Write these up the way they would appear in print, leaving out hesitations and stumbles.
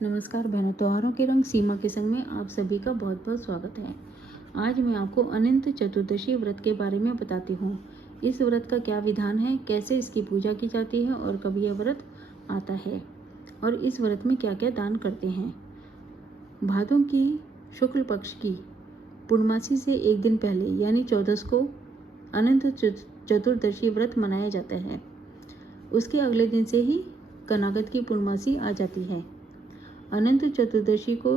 नमस्कार बहनों, त्योहारों के रंग सीमा के संग में आप सभी का बहुत बहुत स्वागत है। आज मैं आपको अनंत चतुर्दशी व्रत के बारे में बताती हूँ। इस व्रत का क्या विधान है, कैसे इसकी पूजा की जाती है और कब यह व्रत आता है और इस व्रत में क्या क्या दान करते हैं। भादों की शुक्ल पक्ष की पूर्णमासी से एक दिन पहले यानी 14 को अनंत चतुर्दशी व्रत मनाया जाता है। उसके अगले दिन से ही कनागत की पूर्णमासी आ जाती है। अनंत चतुर्दशी को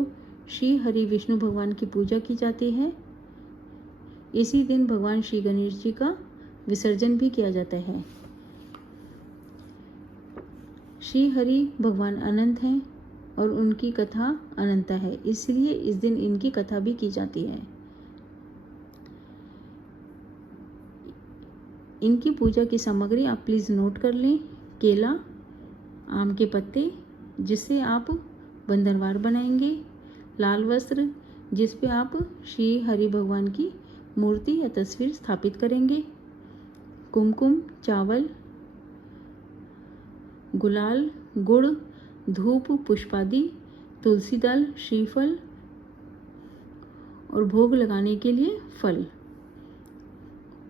श्री हरि विष्णु भगवान की पूजा की जाती है। इसी दिन भगवान श्री गणेश जी का विसर्जन भी किया जाता है। श्री हरि भगवान अनंत हैं और उनकी कथा अनंता है, इसलिए इस दिन इनकी कथा भी की जाती है। इनकी पूजा की सामग्री आप प्लीज़ नोट कर लें। केला, आम के पत्ते जिससे आप बंधनवार बनाएंगे, लाल वस्त्र जिस पे आप श्री हरि भगवान की मूर्ति या तस्वीर स्थापित करेंगे, कुमकुम, चावल, गुलाल, गुड़, धूप, पुष्पादि, तुलसी दल, श्रीफल और भोग लगाने के लिए फल,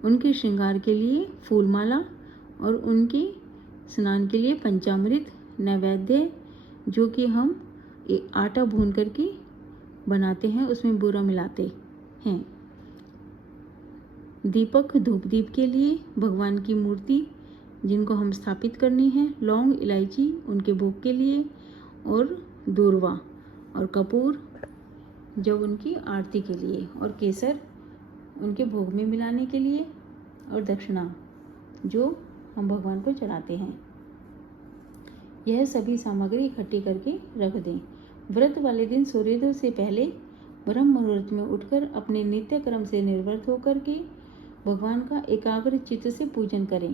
उनके श्रृंगार के लिए फूलमाला और उनके स्नान के लिए पंचामृत नैवेद्य जो कि हम आटा भून करके बनाते हैं, उसमें बूरा मिलाते हैं। दीपक धूप दीप के लिए भगवान की मूर्ति जिनको हम स्थापित करनी है, लौंग, इलायची उनके भोग के लिए और दूर्वा और कपूर जब उनकी आरती के लिए और केसर उनके भोग में मिलाने के लिए और दक्षिणा जो हम भगवान को चढ़ाते हैं। यह सभी सामग्री इकट्ठी करके रख दें। व्रत वाले दिन सूर्योदय से पहले ब्रह्म मुहूर्त में उठकर अपने नित्य क्रम से निर्वृत होकर के भगवान का एकाग्र चित्त से पूजन करें।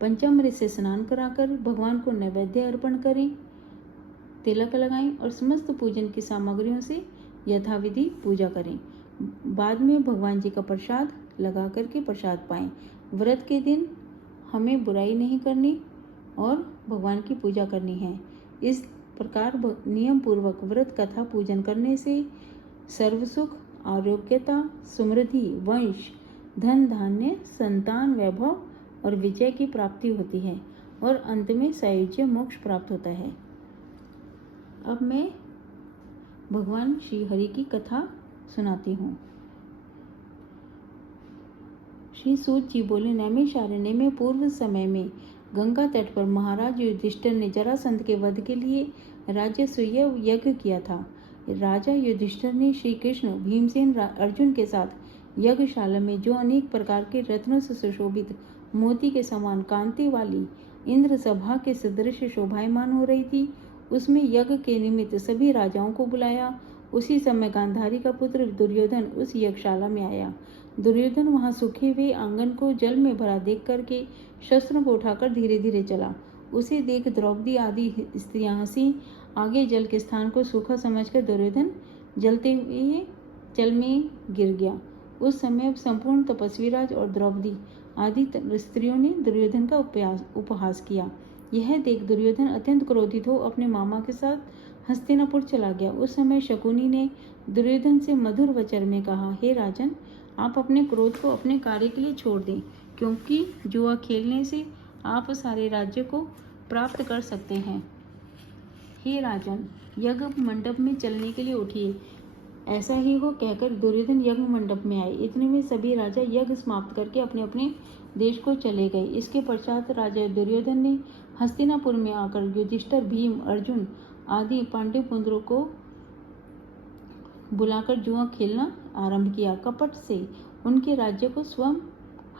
पंचामृत से स्नान कराकर भगवान को नैवेद्य अर्पण करें, तिलक लगाएं और समस्त पूजन की सामग्रियों से यथाविधि पूजा करें। बाद में भगवान जी का प्रसाद लगा करके प्रसाद पाएं। व्रत के दिन हमें बुराई नहीं करनी और भगवान की पूजा करनी है। इस प्रकार नियम पूर्वक व्रत कथा पूजन करने से सर्व सुख, आरोग्यता, समृद्धि, वंश, धन धान्य, संतान, वैभव और विजय की प्राप्ति होती है और अंत में सायुज्य मोक्ष प्राप्त होता है। अब मैं भगवान श्री हरि की कथा सुनाती हूँ। श्री सूत जी बोले, नैमिषारण्य में पूर्व समय में गंगा तट पर महाराज युधिष्ठिर ने जरासंध के वध के लिए राजसूय यज्ञ किया था। राजा युधिष्ठिर ने श्री कृष्ण, भीमसेन, अर्जुन के साथ यज्ञशाला में जो अनेक प्रकार के रत्नों से सुशोभित मोती के समान कांति वाली इंद्र सभा के सदृश शोभायमान हो रही थी, उसमें यज्ञ के निमित्त सभी राजाओं को बुलाया। उसी समय गांधारी का पुत्र दुर्योधन उस यज्ञशाला में आया। दुर्योधन वहां सूखे हुए आंगन को जल में भरा देख करके शस्त्रों को उठाकर धीरे धीरे चला। उसे देख द्रौपदी आदि स्त्रियां हंसी। आगे जल के स्थान को सूखा समझकर दुर्योधन जलते हुए जल में गिर गया। उस समय संपूर्ण तपस्वीराज और द्रौपदी आदि स्त्रियों ने दुर्योधन का उपहास किया। यह देख दुर्योधन अत्यंत क्रोधित हो अपने मामा के साथ हस्तिनापुर चला गया। उस समय शकुनी ने दुर्योधन से मधुर वचन में कहा, हे राजन, आप अपने क्रोध को अपने कार्य के लिए छोड़ दें, क्योंकि जुआ खेलने से आप सारे राज्य को प्राप्त कर सकते हैं। हे राजन, यज्ञ मंडप में चलने के लिए उठिए। ऐसा ही हो कहकर दुर्योधन यज्ञ मंडप में आए। इतने में सभी राजा यज्ञ समाप्त करके अपने अपने देश को चले गए। इसके पश्चात राजा दुर्योधन ने हस्तिनापुर में आकर युधिष्ठिर, भीम, अर्जुन आदि पांडव पुत्रों को बुलाकर जुआ खेलना आरंभ किया। कपट से उनके राज्य को स्वयं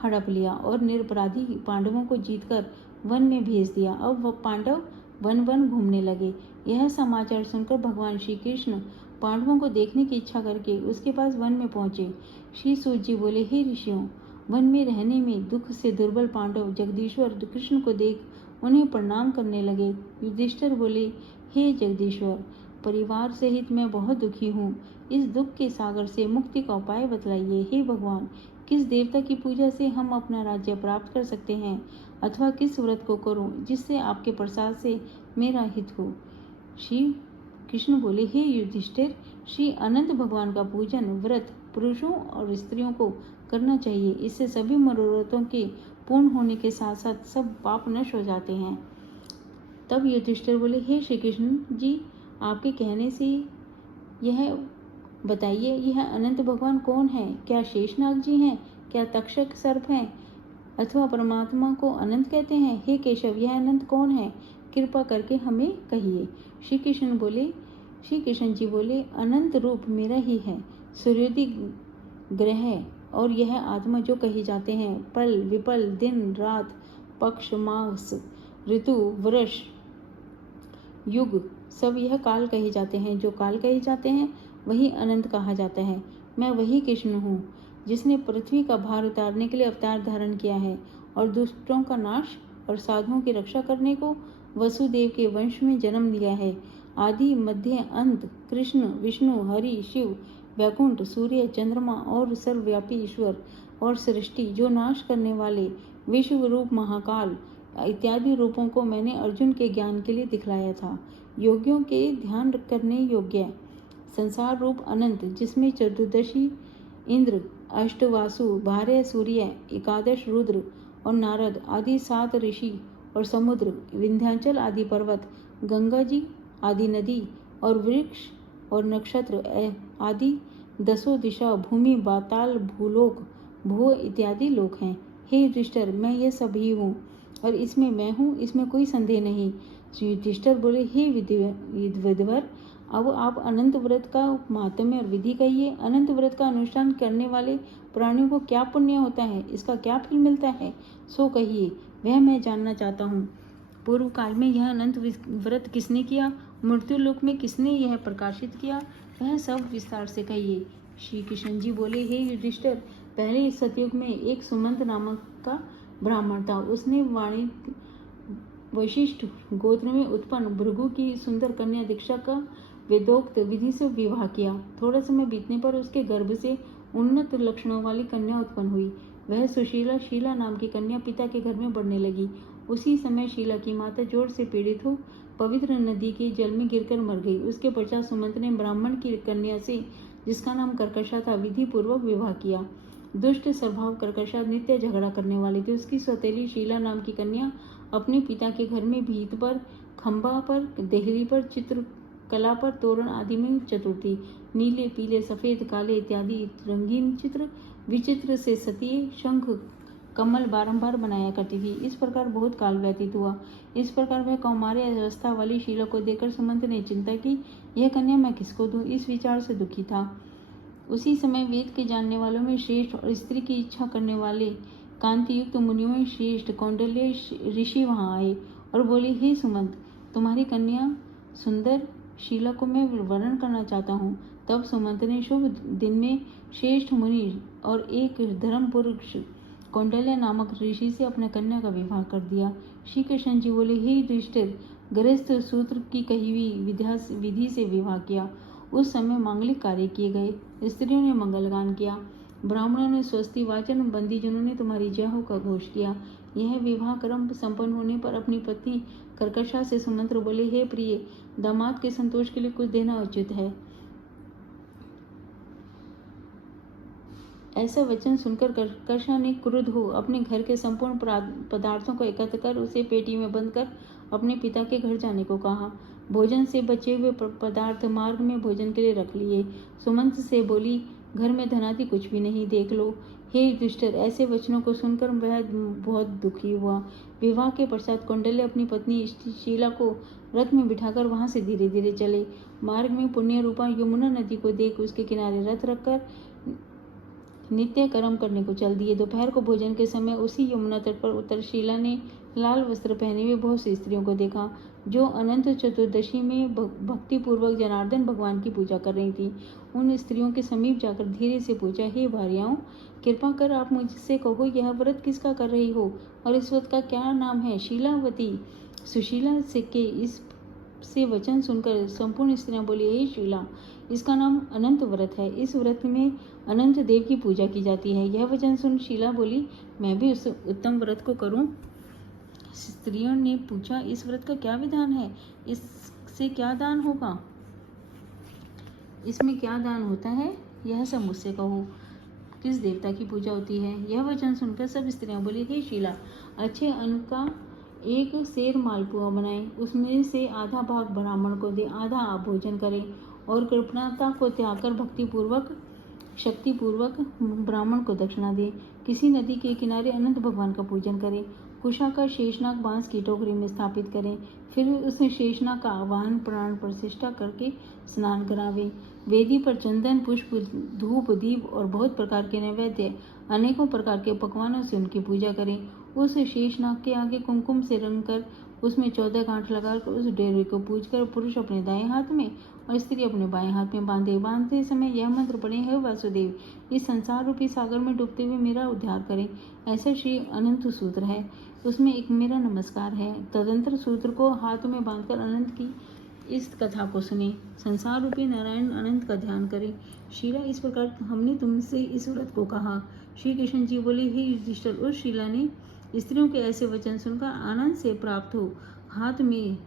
हड़प लिया और निरपराधी पांडवों को जीतकर वन में भेज दिया। अब वह पांडव वन वन घूमने लगे। यह समाचार सुनकर भगवान श्री कृष्ण पांडवों को देखने की इच्छा करके उसके पास वन में पहुंचे। श्री सूत जी बोले, हे ऋषियों, वन में रहने में दुख से दुर्बल पांडव जगदीश्वर कृष्ण को देख उन्हें प्रणाम करने लगे। युधिष्ठिर बोले, हे जगदीश्वर, परिवार सहित मैं बहुत दुखी हूँ। इस दुख के सागर से मुक्ति का उपाय बतलाइए। हे भगवान, किस देवता की पूजा से हम अपना राज्य प्राप्त कर सकते हैं अथवा किस व्रत को करूं जिससे आपके प्रसाद से मेरा हित हो। श्री कृष्ण बोले, हे युधिष्ठिर, श्री अनंत भगवान का पूजन व्रत पुरुषों और स्त्रियों को करना चाहिए। इससे सभी मनोरथों के पूर्ण होने के साथ साथ सब पाप नष्ट हो जाते हैं। तब युधिष्ठिर बोले, हे श्री कृष्ण जी, आपके कहने से यह बताइए, यह अनंत भगवान कौन है? क्या शेषनाग जी हैं? क्या तक्षक सर्प हैं? अथवा परमात्मा को अनंत कहते हैं? हे केशव, यह अनंत कौन है? कृपा करके हमें कहिए। श्री कृष्ण जी बोले, अनंत रूप मेरा ही है। सूर्योदय ग्रह और यह आत्मा जो कही जाते हैं, पल विपल, दिन रात, पक्ष मास, ऋतु वर्ष, युग, सब यह काल कहे जाते हैं। जो काल कहे जाते हैं वही अनंत कहा जाता है। मैं वही कृष्ण हूँ जिसने पृथ्वी का भार उतारने के लिए अवतार धारण किया है और दुष्टों का नाश और साधुओं की रक्षा करने को वसुदेव के वंश में जन्म लिया है। आदि मध्य अंत कृष्ण, विष्णु, हरि, शिव, वैकुंठ, सूर्य, चंद्रमा और सर्वव्यापी ईश्वर और सृष्टि जो नाश करने वाले विश्व रूप महाकाल इत्यादि रूपों को मैंने अर्जुन के ज्ञान के लिए दिखलाया था। योगियों के ध्यान करने योग्य संसार रूप अनंत, जिसमें चतुर्दशी इंद्र, अष्टवासु, 12 सूर्य, 11 रुद्र और नारद आदि 7 ऋषि और समुद्र, विंध्याचल आदि पर्वत, गंगा जी आदि नदी और वृक्ष और नक्षत्र आदि 10 दिशा, भूमि, पाताल, भूलोक, भू इत्यादि लोक हैं। हे युधिष्ठिर, मैं ये सभी हूँ और इसमें मैं हूँ, इसमें कोई संदेह नहीं। युधिष्ठिर बोले, हे विद्वर, अब आप अनंत व्रत का महात्म्य और विधि कहिए। अनंत व्रत का अनुष्ठान करने वाले प्राणियों को क्या पुण्य होता है? इसका क्या फल मिलता है? सो कहिए, वह मैं जानना चाहता हूँ। पूर्व काल में यह अनंत व्रत किसने किया? मृत्यु लोक में किसने यह प्रकाशित किया? वह सब विस्तार से कहिए। श्री कृष्ण जी बोले, हे युधिष्ठिर, पहले इस सतयुग में एक सुमंत नामक का ब्राह्मण था। उसने वशिष्ठ गोत्र में उत्पन्न भृगु की सुंदर कन्या दीक्षा का वेदोक्त विधि से विवाह किया। थोड़ा समय बीतने पर उसके गर्भ से उन्नत लक्षणों वाली कन्या उत्पन्न हुई। वह सुशीला शीला नाम की कन्या पिता के घर में बढ़ने लगी। उसी समय शीला की माता जोर से पीड़ित हो पवित्र नदी के जल में गिरकर मर गई। उसके पश्चात सुमंत ने ब्राह्मण की कन्या से, जिसका नाम कर्कशा था, विधि पूर्वक विवाह किया। दुष्ट स्वभाव कर्कशा नित्य झगड़ा करने वाली थी। उसकी सौतेली शीला नाम की कन्या अपने पिता के घर में भीत पर, खंबा पर, देहली पर, चित्र कला पर, तोरण आदि में चतुर थी। नीले, पीले, सफेद, काले इत्यादि रंगीन चित्र विचित्र से सतीय, शंख, कमल बारंबार बनाया करती थी। इस प्रकार बहुत काल व्यतीत हुआ। इस प्रकार वह कौमार्य अवस्था वाली शीला को देखकर सुमंत ने चिंता की, यह कन्या मैं किसको दूं? इस विचार से दुखी था। उसी समय वेद के जानने वालों में श्रेष्ठ और स्त्री की इच्छा करने वाले कांति युक्त मुनियों में श्रेष्ठ कौंडल्य ऋषि वहां आए और बोले, हे सुमंत, तुम्हारी कन्या सुंदर शीला को मैं वर्णन करना चाहता हूँ। तब सुमंत ने शुभ दिन में श्रेष्ठ मुनि और एक धर्म पुरुष कौंडल्य नामक ऋषि से अपने कन्या का विवाह कर दिया। श्री कृष्ण जी बोले, हे युधिष्ठिर, गृहस्थ सूत्र की कही हुई विधि से विवाह किया। उस समय मांगलिक कार्य किए गए। स्त्रियों ने मंगलगान किया, ब्राह्मणों ने स्वस्ति वाचन, बंदीजनों ने तुम्हारी जय हो का घोष किया। यह विवाह कर्म संपन्न होने पर अपनी पत्नी कर्कशा से सुमंत बोले, हे प्रिय, दामाद के संतोष के लिए कुछ देना उचित है। ऐसा वचन सुनकर कर्कशा ने क्रुद्ध हो अपने घर के संपूर्ण पदार्थों को एकत्र कर उसे पेटी में बंद कर अपने पिता के घर जाने को कहा। भोजन से बचे हुए पदार्थ मार्ग में भोजन के लिए रख लिए। सुमंत से बोली, घर में धनादि कुछ भी नहीं, देख लो। हे युधिष्ठिर, ऐसे वचनों को सुनकर वह बहुत दुखी हुआ। विवाह के पश्चात कौंडल्य अपनी पत्नी शीला को रथ में बिठाकर वहां से धीरे धीरे चले। मार्ग में पुण्य रूपा यमुना नदी को देख उसके किनारे रथ रखकर नित्य कर्म करने को चल दिए। दोपहर को भोजन के समय उसी यमुना तट पर उतर शीला ने लाल वस्त्र पहने हुए बहुत सी स्त्रियों को देखा, जो अनंत चतुर्दशी में भक्ति पूर्वक जनार्दन भगवान की पूजा कर रही थी। उन स्त्रियों के समीप जाकर धीरे से पूछा, हे भार्याओं, कृपा कर आप मुझसे कहो, यह व्रत किसका कर रही हो और इस व्रत का क्या नाम है? शीलावती सुशीला से के इस से वचन सुनकर संपूर्ण स्त्रियां बोली, हे शीला, इसका नाम अनंत व्रत है। इस व्रत में अनंत देव की पूजा की जाती है। यह वचन सुन शीला बोली, मैं भी उस उत्तम व्रत को करूं। स्त्रियों ने पूछा, इस व्रत का क्या विधान है? इससे क्या दान होगा? इसमें क्या दान होता है, यह सब मुझसे कहो। किस देवता की पूजा होती है? यह वचन सुनकर सब स्त्रियां बोली, हे शीला, अच्छे अन्न का एक सेर मालपुआ बनाए, उसमें से आधा भाग ब्राह्मण को दे, आधा आप भोजन करें और कृपणता को त्याग कर भक्तिपूर्वक शक्तिपूर्वक ब्राह्मण को दक्षिणा दे। किसी नदी के किनारे अनंत भगवान का पूजन करें। कुशा का शेषनाग बांस की टोकरी में स्थापित करें, फिर उस शेषनाग का आवाहन प्राण प्रतिष्ठा करके स्नान करावे। वेदी पर चंदन, पुष्प, धूप, दीप और बहुत प्रकार के नैवेद्य, अनेकों प्रकार के पकवानों से उनकी पूजा करें। उस शेषनाग के आगे कुमकुम से रंग कर उसमें 14 गांठ लगाकर उस डेरे को पूजकर पुरुष अपने दाएं हाथ में और स्त्री अपने बाएं हाथ में बांधते समय यह मंत्र पढ़े, हे वासुदेव, इस संसार रूपी सागर में डूबते हुए मेरा उद्धार करें। ऐसा श्री अनंत सूत्र है, उसमें एक मेरा नमस्कार है। तदंतर सूत्र को हाथ में बांधकर अनंत की इस कथा को सुने, संसार रूपी नारायण अनंत का ध्यान करें। शीला, इस प्रकार हमने तुमसे इस व्रत को कहा। श्री कृष्ण जी बोले, हे युधिष्ठिर, उस शीला ने स्त्रियों के ऐसे वचन सुनकर आनंद से प्राप्त हो हाथ में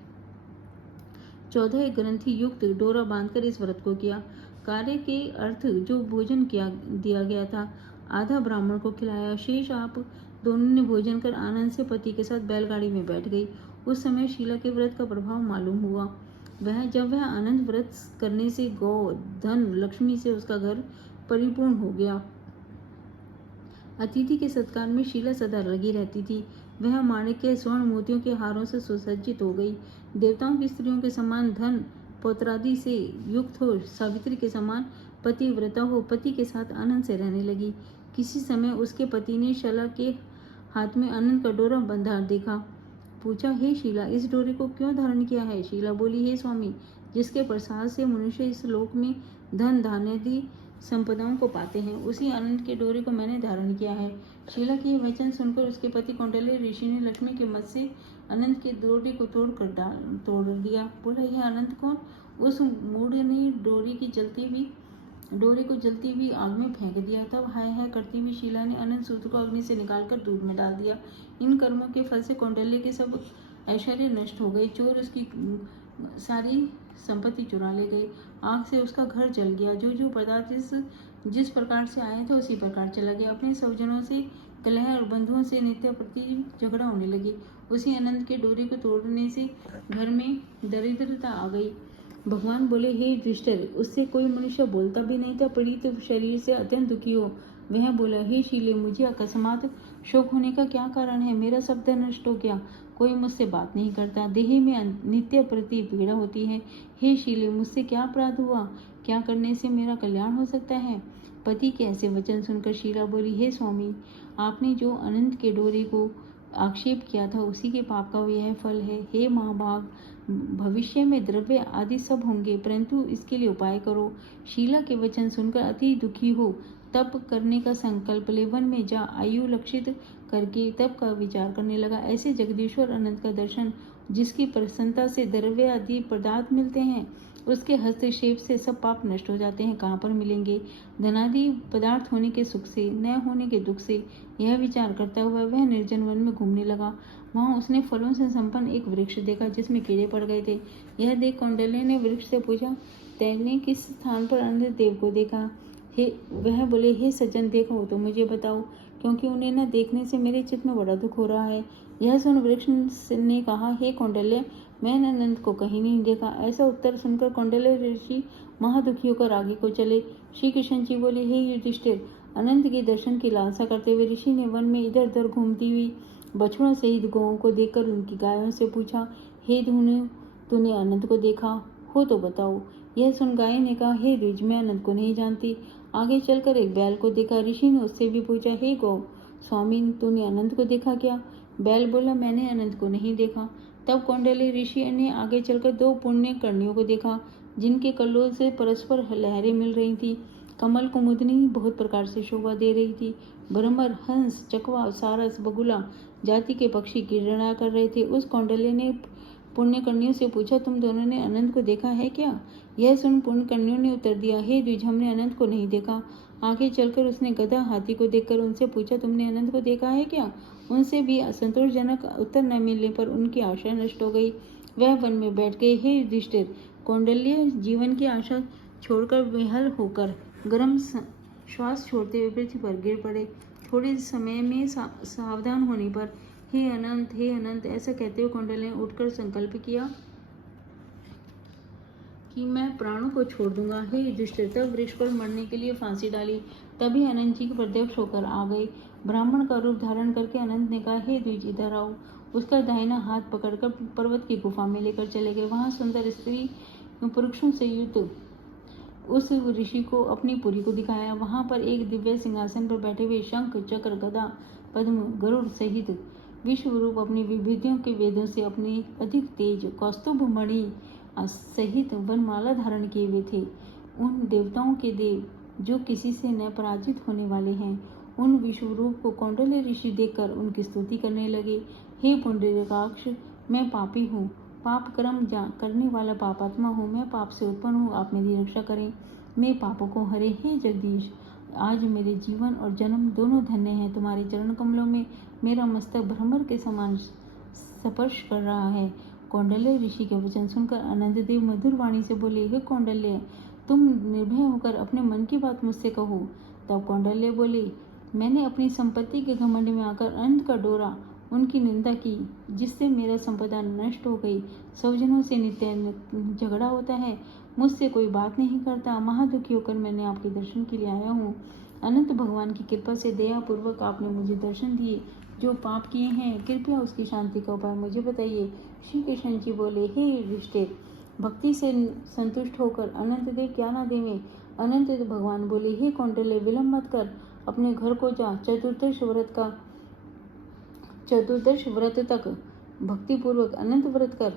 14 ग्रंथि युक्त डोरा बांधकर इस व्रत को किया। कार्य के अर्थ जो भोजन दिया गया था, आधा ब्राह्मण को खिलाया, शेष आप दोनों ने भोजन कर आनंद से पति के साथ बैलगाड़ी में बैठ गई। उस समय शीला के व्रत का प्रभाव मालूम हुआ। जब वह आनंद व्रत करने से गौ, धन, लक्ष्मी से उसका घर परिपूर्ण हो गया। अतिथि के सत्कार में शीला सदा लगी रहती थी। वह माणिक्य, स्वर्ण, मोतियों के हारों से सुसज्जित हो गई। देवताओं की स्त्रियों के समान धन पौत्रादि से युक्त हो, सावित्री के समान पतिव्रता हो, पति के साथ आनंद से रहने लगी। किसी समय उसके पति ने शीला के हाथ में आनंद का डोरा बंधा देखा। पूछा, हे शीला, इस डोरे को क्यों धारण किया है? शीला बोली, हे स्वामी, जिसके प्रसाद से मनुष्य इस लोक में धन, धान्यादि संपदाओं को पाते हैं, उसी आनंद के डोरे को मैंने धारण किया है। शीला के वचन सुनकर उसके पति कौंडल्य ऋषि ने लक्ष्मी के मत से अनंत के डोरे को तोड़ दिया। बोला, यह अनंत कौन? उस मूढ़ ने डोरे को जलती हुई आग में फेंक दिया। तब हाय हाय करती हुई शीला ने अनंत सूत्र को अग्नि से निकालकर दूध में डाल दिया। इन कर्मों के फल से कौंडल्य के सब ऐश्वर्य नष्ट हो गए। चोर उसकी सारी संपत्ति चुरा ले गए। आग से उसका घर जल गया। जो पदार्थ जिस प्रकार से आए थे उसी प्रकार चला गया। अपने स्वजनों से कलह और बंधुओं से नित्य प्रति झगड़ा होने लगी। उसी अनंत के डोरे को तोड़ने से घर में दरिद्रता आ गई। भगवान बोले, हे युधिष्ठिर, उससे कोई मनुष्य बोलता भी नहीं था, पीड़ित शरीर से अत्यंत दुखी हो। वह बोला, हे शीले, मुझे अकस्मात शोक होने का क्या कारण है? मेरा सब धन नष्ट हो गया, कोई मुझसे बात नहीं करता, देह में नित्य प्रति पीड़ा होती है। हे शीले, मुझसे क्या अपराध हुआ? क्या करने से मेरा कल्याण हो सकता है? पति के ऐसे वचन सुनकर शीला बोली, हे स्वामी, आपने जो अनंत के डोरे को आक्षेप किया था उसी के पाप का यह फल है। हे महाभाग, भविष्य में द्रव्य आदि सब होंगे, परंतु इसके लिए उपाय करो। शीला के वचन सुनकर अति दुखी हो तप करने का संकल्प ले वन में जा आयु लक्षित करके तप का विचार करने लगा। ऐसे जगदीश्वर अनंत का दर्शन, जिसकी प्रसन्नता से द्रव्य आदि पदार्थ मिलते हैं, उसके हस्तक्षेप से सब पाप नष्ट हो जाते हैं। कहाँ पर मिलेंगे? धनादि पदार्थ होने के सुख से, न होने के दुख से। यह विचार करता हुआ वह निर्जन वन में घूमने लगा। वहां उसने फलों से संपन्न एक वृक्ष देखा जिसमें कीड़े पड़ गए थे। यह देख कौंडल्य ने वृक्ष से पूछा, तेने किस स्थान पर अनंत देव को देखा? वह बोले, हे सज्जन, देखा हो तो मुझे बताओ, क्योंकि उन्हें न देखने से मेरे चित्त में बड़ा दुख हो रहा है। यह सुन वृक्ष ने कहा, हे कौंडल्य, मैंने अनंत को कहीं नहीं देखा। ऐसा उत्तर सुनकर कौंडल्य ऋषि महादुखी होकर आगे को चले। श्री कृष्ण जी बोले, हे युधिष्ठिर, अनंत के दर्शन की लालसा करते हुए ऋषि ने वन में इधर उधर घूमती हुई बछड़ों सहित गौओं को देखकर उनकी गायों से पूछा, हे धूने, तूने अनंत को देखा हो तो बताओ। यह सुन गाय ने कहा, हे द्विज, मैं अनंत को नहीं जानती। आगे चलकर एक बैल को देखा। ऋषि ने उससे भी पूछा, हे गौ स्वामी, तूने अनंत को देखा क्या? बैल बोला, मैंने अनंत को नहीं देखा। तब कौंडल्य ऋषि ने आगे चलकर 2 पुण्य कर्णियों को देखा, जिनके कल्लोल से परस्पर लहरें मिल रही थी। कमल कुमुदनी बहुत प्रकार से शोभा दे रही थी। भ्रमर, हंस, चकवा, सारस, बगुला जाति के पक्षी क्रीड़ा कर रहे थे। उस कौंडल्य ने पुण्यकर्णियों से पूछा, तुम दोनों ने अनंत को देखा है क्या? यह सुन पुण्यकर्णियों ने उत्तर दिया, हे द्विज, हमने अनंत को नहीं देखा। आगे चलकर उसने गधा, हाथी को देखकर उनसे पूछा, तुमने अनंत को देखा है क्या? उनसे भी असंतोषजनक उत्तर न मिलने पर उनकी आशा नष्ट हो गई। वह वन में बैठ गए। हे युधिष्ठिर, कौंडल्य जीवन की आशा छोड़कर बेहाल होकर गर्म श्वास छोड़ते हुए पृथ्वी पर गिर पड़े। थोड़े समय में सावधान होने पर हे अनंत ऐसा कहते हुए कौंडिन्य ने उठकर संकल्प किया कि मैं प्राणों को छोड़ दूंगा। हे युधिष्ठिर, तब वृक्ष पर मरने के लिए फांसी डाली। तभी अनंत जी प्रत्यक्ष होकर आ गए। ब्राह्मण का रूप धारण करके अनंत ने कहा, हे द्विज, इधर आओ। उसका दाहिना हाथ पकड़कर पर्वत की गुफा में लेकर चले गए। वहां सुंदर स्त्री पुरुषों से युक्त उस ऋषि को अपनी पुरी को दिखाया। वहां पर एक दिव्य सिंहासन पर बैठे हुए शंख, चक्र, गदा, पद्म, गरुड़ सहित विश्वरूप अपनी विभूतियों के वेदों से अपनी अधिक तेज कौस्तुभ मणि सहित वनमाला धारण किए हुए थे। उन देवताओं के देव जो किसी से न पराजित होने वाले हैं, उन विश्वरूप को कौंडिन्य ऋषि देखकर उनकी स्तुति करने लगे। हे पुंडरीकाक्ष, मैं पापी हूँ, पाप कर्म करने वाला पापात्मा हूँ। मैं पाप से उत्पन्न हूँ, आप मेरी रक्षा करें, मैं पापों को हरे। हे जगदीश, आज मेरे जीवन और जन्म दोनों धन्य हैं। तुम्हारे चरण कमलों में मेरा मस्तक भ्रमर के समान स्पर्श कर रहा है। कौंडिन्य ऋषि के वचन सुनकर अनंत देव मधुर वाणी से बोले, हे कौंडिन्य, तुम निर्भय होकर अपने मन की बात मुझसे कहो। तब कौंडिन्य बोले, मैंने अपनी संपत्ति के घमंड में आकर अनंत का डोरा उनकी निंदा की, जिससे मेरा संपदा नष्ट हो गई। स्वजनों से नित्य झगड़ा होता है, मुझसे कोई बात नहीं करता। महादुखी होकर मैंने आपके दर्शन के लिए आया हूँ। अनंत भगवान की कृपा से दयापूर्वक आपने मुझे दर्शन दिए। जो पाप किए हैं, कृपया उसकी शांति का उपाय मुझे बताइए। श्री कृष्ण जी बोले, हे युधिष्ठिर, भक्ति से संतुष्ट होकर अनंत देव क्या ना देवे। अनंत भगवान बोले, हे कौंडिन्य, विलंब मत कर, अपने घर को जा। चतुर्दश व्रत तक भक्ति पूर्वक अनंत व्रत कर।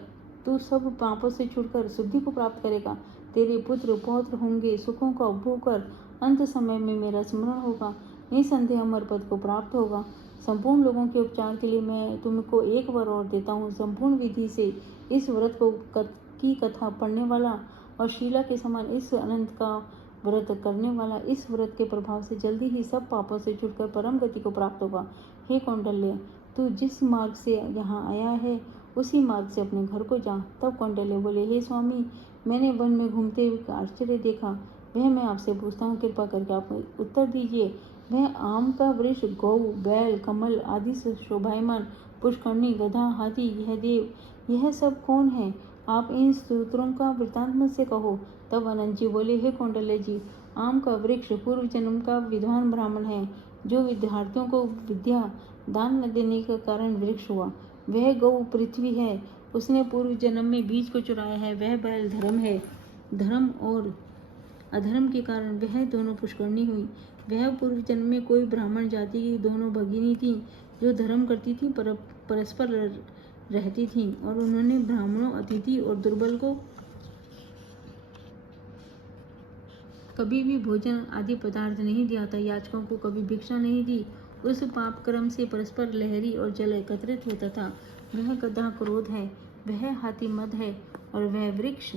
तू सब पापों से छुटकर शुद्धि को प्राप्त करेगा। तेरे पुत्र पौत्र होंगे, सुखों का उपभोग कर। अंत समय में मेरा स्मरण होगा, निसंदेह अमर पद को प्राप्त होगा। संपूर्ण लोगों के उपचार के लिए मैं तुमको एक वर और देता हूँ। संपूर्ण विधि से इस व्रत की कथा पढ़ने वाला और शीला के समान इस अनंत का व्रत करने वाला इस व्रत के प्रभाव से जल्दी ही सब पापों से छुटकर परम गति को प्राप्त होगा। हे कौंडिन्य, तू जिस मार्ग से यहाँ आया है, उसी मार्ग से अपने घर को जा। तब कौंडिन्य बोले, हे स्वामी, मैंने वन में घूमते हुए आश्चर्य देखा, वह मैं आपसे पूछता हूँ, कृपा करके आप उत्तर दीजिए। वह आम का वृक्ष, गौ, बैल, कमल आदि से शोभायमान, पुष्करणी, गधा, हाथी, यह देव, यह सब कौन है? आप इन सूत्रों का वृतांत मुझसे कहो। तब अनंत जी बोले, हे कौंडिन्य जी, आम का वृक्ष पूर्व जन्म का विद्वान ब्राह्मण है, जो विद्यार्थियों को विद्या दान न देने के कारण वृक्ष हुआ। वह गौ पृथ्वी है, उसने पूर्व जन्म में बीज को चुराया है। वह बैल धर्म है, धर्म और अधर्म के कारण वह दोनों पुष्करणी हुई। वह पूर्व जन्म में कोई ब्राह्मण जाति की दोनों भगिनी थी, जो धर्म करती थी, परस्पर रहती थी, और उन्होंने ब्राह्मणों, अतिथि और दुर्बल को कभी भी भोजन आदि पदार्थ नहीं दिया था, याचकों को कभी भिक्षा नहीं दी। उस पाप कर्म से परस्पर लहरी और जल एकत्रित होता था। वह गधा क्रोध है, वह हाथी मद है, और वह वृक्ष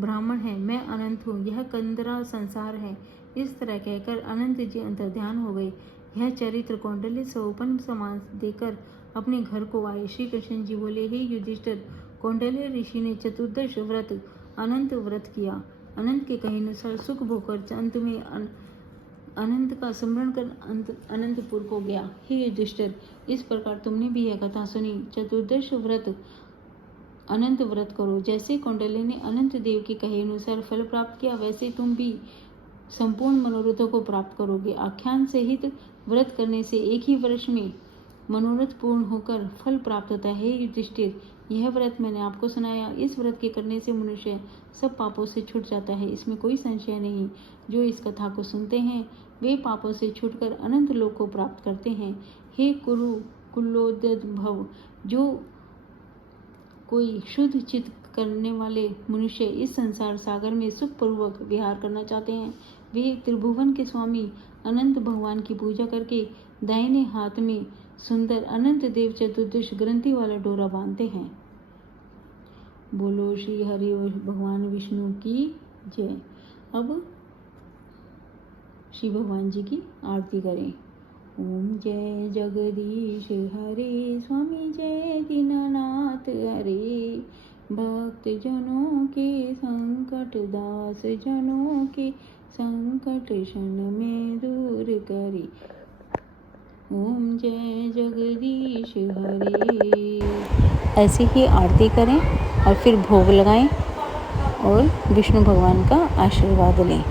ब्राह्मण है। मैं अनंत हूँ, यह कंदरा संसार है। इस तरह कहकर अनंत जी अंतर्ध्यान हो गए। यह चरित्र कौंडिन्य स्वपन समान देकर अपने घर को आए। श्री कृष्ण जी बोले, हे युधिष्ठिर, कौंडिन्य ऋषि ने चतुर्दश व्रत अनंत व्रत किया। अनंत के कहे अनुसार सुख भोगकर अंत में अनंत का स्मरण कर अनंतपुर को गया। हे युधिष्ठिर, इस प्रकार तुमने भी यह कथा सुनी। चतुर्दश व्रत अनंत व्रत करो। जैसे कौंडिन्य ने अनंत देव के कहे अनुसार फल प्राप्त किया, वैसे तुम भी संपूर्ण मनोरथों को प्राप्त करोगे। आख्यान सहित व्रत करने से एक ही वर्ष में मनोरथ पूर्ण होकर फल प्राप्त होता है। हे युधिष्ठिर, यह व्रत मैंने आपको सुनाया। इस व्रत के करने से मनुष्य सब पापों से छूट जाता है, इसमें कोई संशय नहीं। जो इस कथा को सुनते हैं, वे पापों से छूटकर अनंत लोक को प्राप्त करते हैं। हे कुलोद्भव, जो कोई शुद्ध चित्त करने वाले मनुष्य इस संसार सागर में सुखपूर्वक विहार करना चाहते हैं, वे त्रिभुवन के स्वामी अनंत भगवान की पूजा करके दाहिने हाथ में सुंदर अनंत देव चतुर्दश ग्रंथि वाला डोरा बांधते हैं। बोलो श्री हरि भगवान विष्णु की जय। अब श्री भगवान जी की आरती करें। ओम जय जगदीश हरे, स्वामी जय दीनानाथ हरे, भक्त जनों के संकट, दास जनों के संकट क्षण में दूर करी। ओम जय जगदीश हरे। ऐसी ही आरती करें और फिर भोग लगाएं और विष्णु भगवान का आशीर्वाद लें।